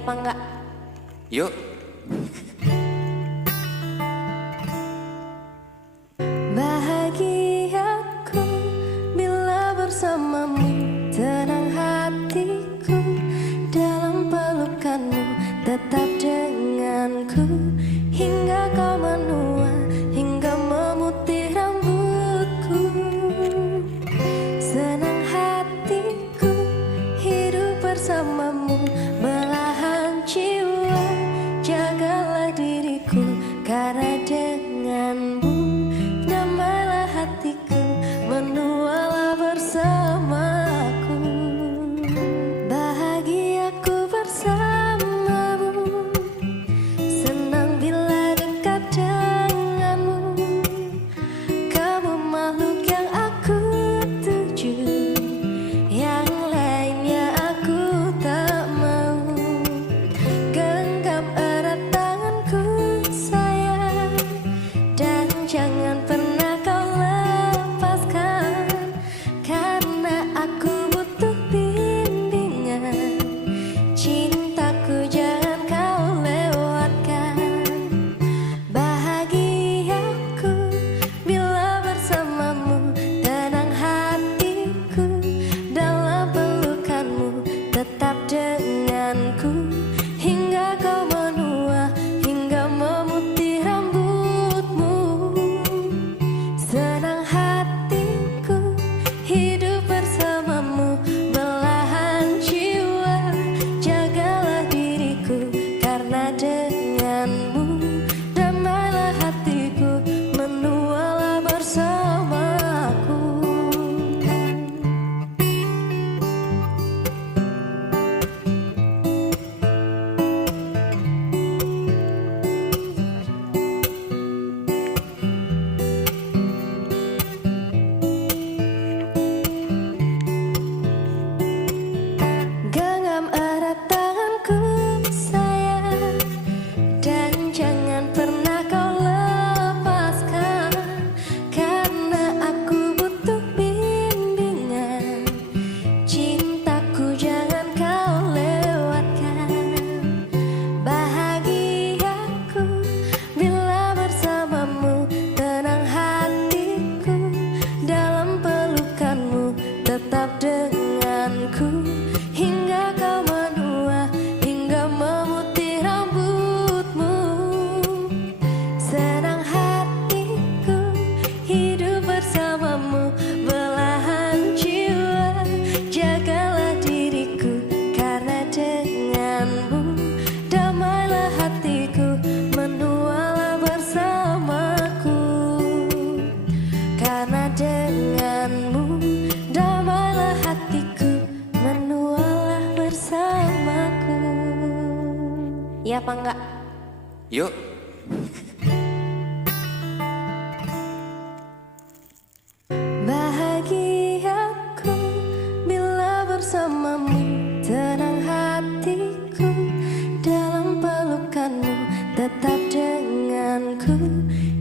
Iya apa enggak? Yuk. Bahagiaku bila bersamamu, tenang hatiku dalam pelukanmu, tetap denganku hingga kau menua, hingga memutih rambutku. Senang hatiku hidup bersamamu, belahan jiwa, jagalah diriku, karena denganmu damailah hatiku, menualah bersamaku. Bahagiaku bersamamu, senang bila dekat denganmu. Kamu makhluk yang aku tuju, yang lainnya aku tak mau. Genggam erat tanganku sayang, dan jangan pernah kau lepaskan, karena aku butuh bimbingan. Cintaku jangan kau lewatkan. Bahagiaku bila bersamamu, tenang hatiku dalam pelukanmu, tetap denganku hingga kau menua, hingga memutih rambutmu. Senang hatiku hidup bersamamu, belahan jiwa, jagalah diriku, karena denganmu damailah hatiku, menualah bersamaku. Genggam erat tanganku sayang, dan jangan pernah kau lepaskan, karena aku butuh bimbingan. Cintaku jangan kau lewatkan. Bahagiaku bila bersamamu, tenang hatiku dalam pelukanmu, tetap denganku hingga kau menua, hingga memutih rambutmu. Senang hatiku hidup bersamamu, belahan jiwa, jagalah diriku, karena denganmu damailah hatiku, menualah bersamaku. Karena denganmu damailah hatiku, menualah bersamaku. Iya apa enggak? Yuk. Bahagiaku bila bersamamu, tenang hatiku dalam pelukanmu, tetap denganku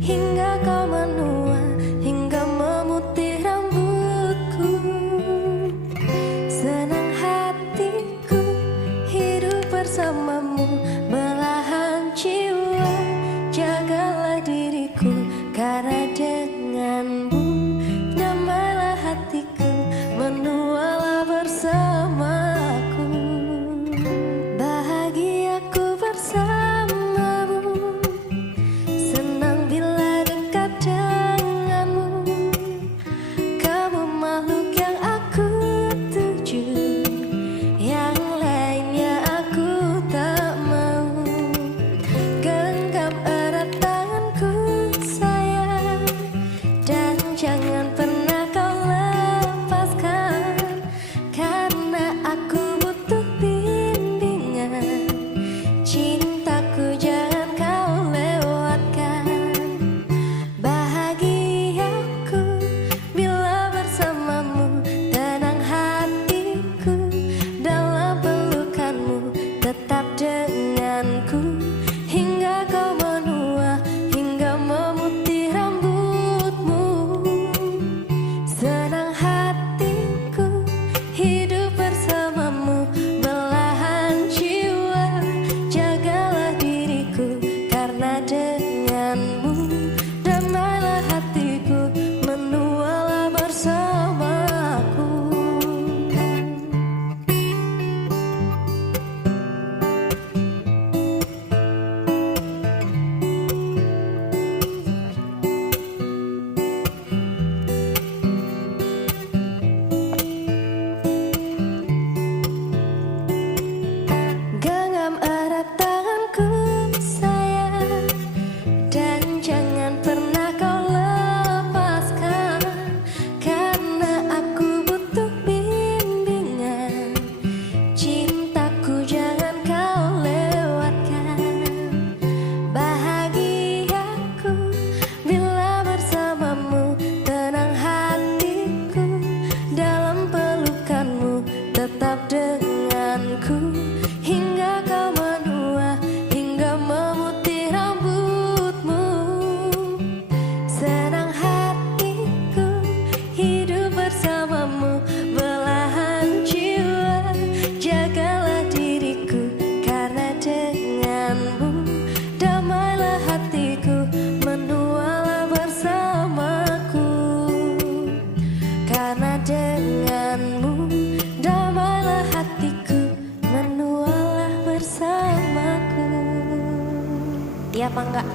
hingga kau menua, hingga memutih rambutku. Senang hatiku hidup bersamamu, belahan jiwa, jagalah diriku, karena denganmu damailah hatiku, menualah bersamaku. Bahagiaku bersamamu, senang bila dekat denganmu. Kamu makhluk yang aku tuju, yang lainnya aku tak mau. Genggam erat tanganku sayang, dan Iya apa enggak?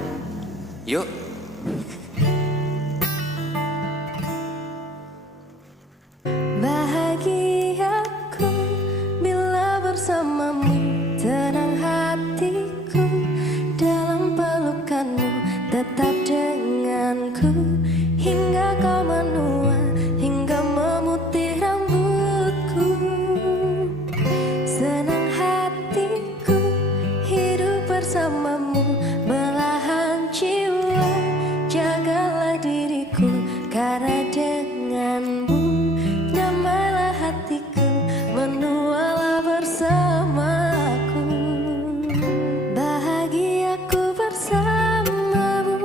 Yuk. Bahagiaku bila bersamamu, tenang hatiku dalam pelukanmu, tetap denganku hingga kau menua, hingga memutih rambutku. Senang hatiku hidup bersamamu, belahan jiwa jagalah diriku, karena denganmu damailah hatiku, menualah bersamaku. Bahagiaku bersamamu,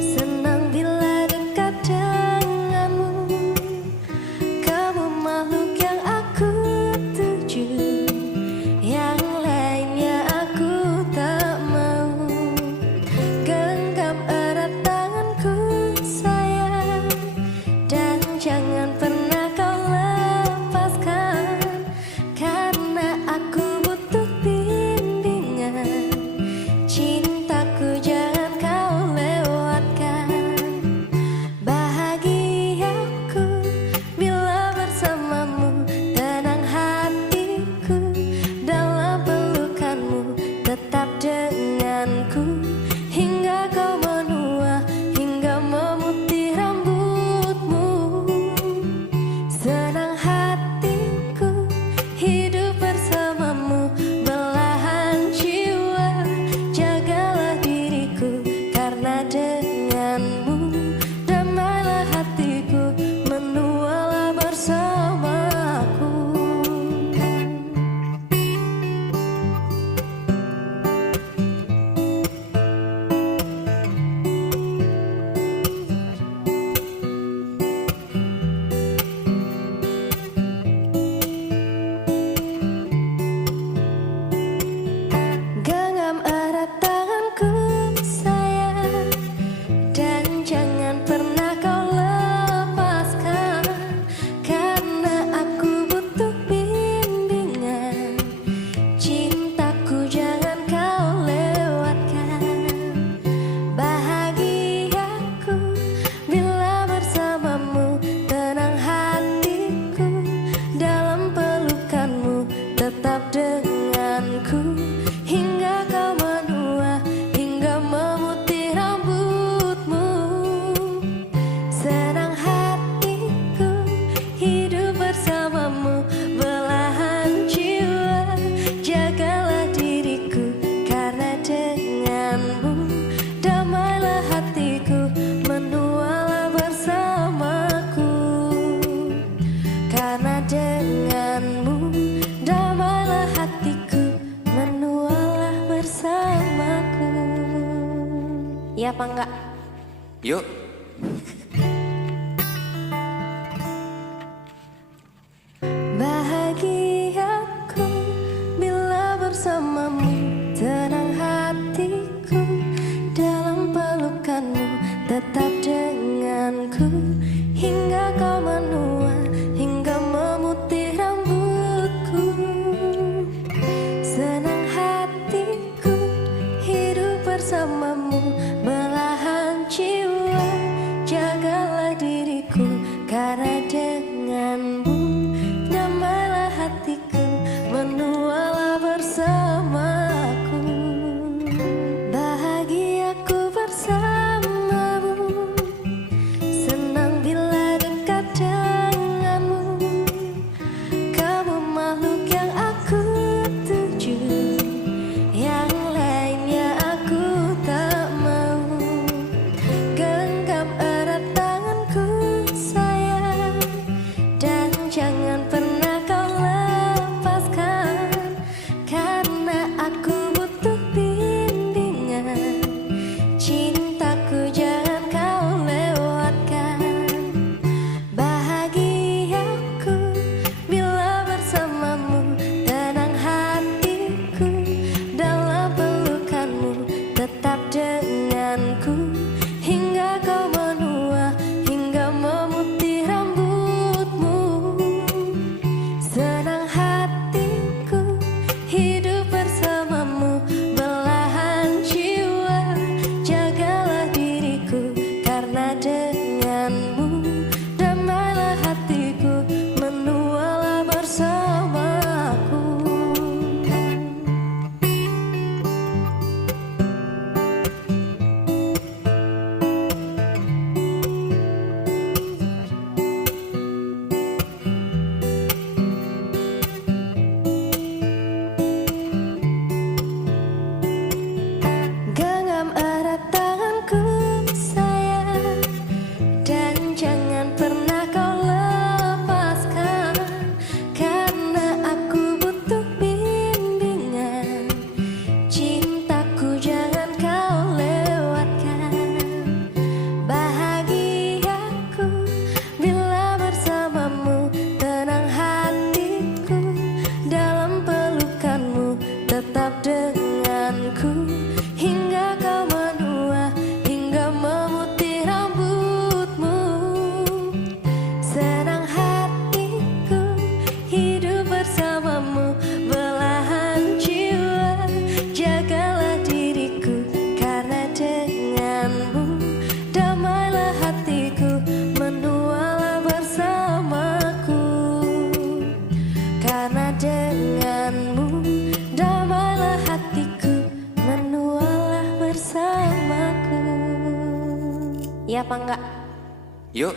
senang bila dekat denganmu. Kamu makhluk yang aku tuju, yang lainnya aku tak mau. Genggam erat tanganku sayang, dan jangan pernah kau lepaskan, karena aku butuh bimbingan. Cintaku jangan kau lewatkan. Bahagiaku bila bersamamu, tenang hatiku dalam pelukanmu, tetap denganku hingga kau menua, hingga memutih rambutmu. Senang hatiku hidup bersamamu, belahan jiwa jagalah diriku, karena denganmu damailah hatiku, menualah bersamaku. Genggam erat tanganku sayang, dan jangan pernah kau lepaskan, karena aku butuh bimbingan. Cintaku jangan kau lewatkan. Bahagiaku bila bersamamu, tenang hatiku dalam pelukanmu, tetap denganku hingga kau menua, hingga memutih rambutmu. Senang hatiku hidup bersamamu, belahan jiwa jagalah diriku, karena denganmu damailah hatiku, menualah bersamaku. Karena denganmu damailah hatiku, menualah bersamaku. Iya apa enggak? Yuk. Bahagiaku bila bersamamu, tenang hatiku dalam pelukanmu, tetap denganku hingga kau menua, hingga memutih rambutku. Senang hatiku hidup bersamamu, belahan jiwa jagalah diriku, karena denganmu damailah hatiku, menualah bersamaku. Bahagiaku bersamamu, denganmu damailah hatiku, menualah bersamaku. Genggam erat tanganku sayang, dan jangan pernah kau lepaskan, karena aku butuh bimbingan. Cintaku jangan kau lewatkan. Bahagiaku bila bersamamu, tenang hatiku dalam pelukanmu, tetap denganku hingga kau menua, hingga memutih rambutmu. Senang hatiku hidup bersamamu, belahan jiwa jagalah diriku, karena denganmu damailah hatiku, menualah bersamaku. Karena denganmu damailah hatiku, menualah bersamaku. Ya apa enggak? Yuk.